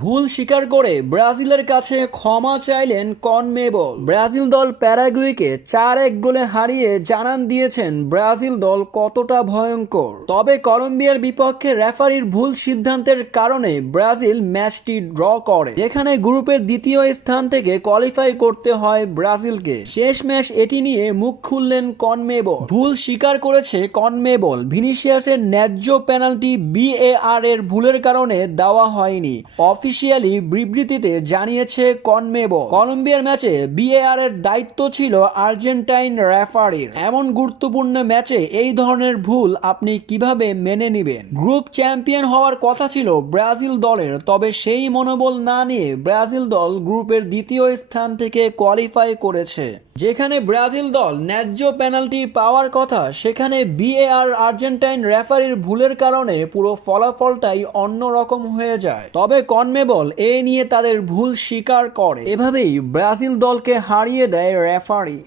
ভুল স্বীকার করে ব্রাজিলের কাছে ক্ষমা চাইলেন কনমেবল। ব্রাজিল দল প্যারাগুয়েকে 4-1 গোলে হারিয়ে জানান দিয়েছেন ব্রাজিল দল কতটা ভয়ঙ্কর। তবে কলম্বিয়ার বিপক্ষে রেফারির ভুল সিদ্ধান্তের কারণে ব্রাজিল ম্যাচটি ড্র করে, যেখানে গ্রুপের দ্বিতীয় স্থান থেকে কোয়ালিফাই করতে হয় ব্রাজিলকে। শেষ ম্যাচ এটি নিয়ে মুখ খুললেন কনমেবল। ভুল স্বীকার করেছে কনমেবল। ভিনিসিয়াসের ন্যায্য পেনাল্টি বিএআর এর ভুলের কারণে দেওয়া হয়নি, অফিসিয়ালি বিবৃতিতে জানিয়েছে কনমেবল। কলম্বিয়ার ম্যাচে বিএআর এর দায়িত্ব ছিল আর্জেন্টাইন রেফারির। এমন গুরুত্বপূর্ণ ম্যাচে এই ধরনের ভুল আপনি কিভাবে মেনে নেবেন? গ্রুপ চ্যাম্পিয়ন হওয়ার কথা ছিল ব্রাজিল দলের, তবে সেই মনোবল না নিয়ে ব্রাজিল দল গ্রুপের দ্বিতীয় স্থান থেকে কোয়ালিফাই করেছে। যেখানে ব্রাজিল দল ন্যায্য পেনাল্টি পাওয়ার কথা, সেখানে বিএআর আর্জেন্টাইন রেফারির ভুলের কারণে পুরো ফলাফলটাই অন্যরকম হয়ে যায়। তবে কনমেবল এ নিয়ে তাদের ভুল স্বীকার করে। এভাবেই ব্রাজিল দলকে হারিয়ে দেয় রেফারি।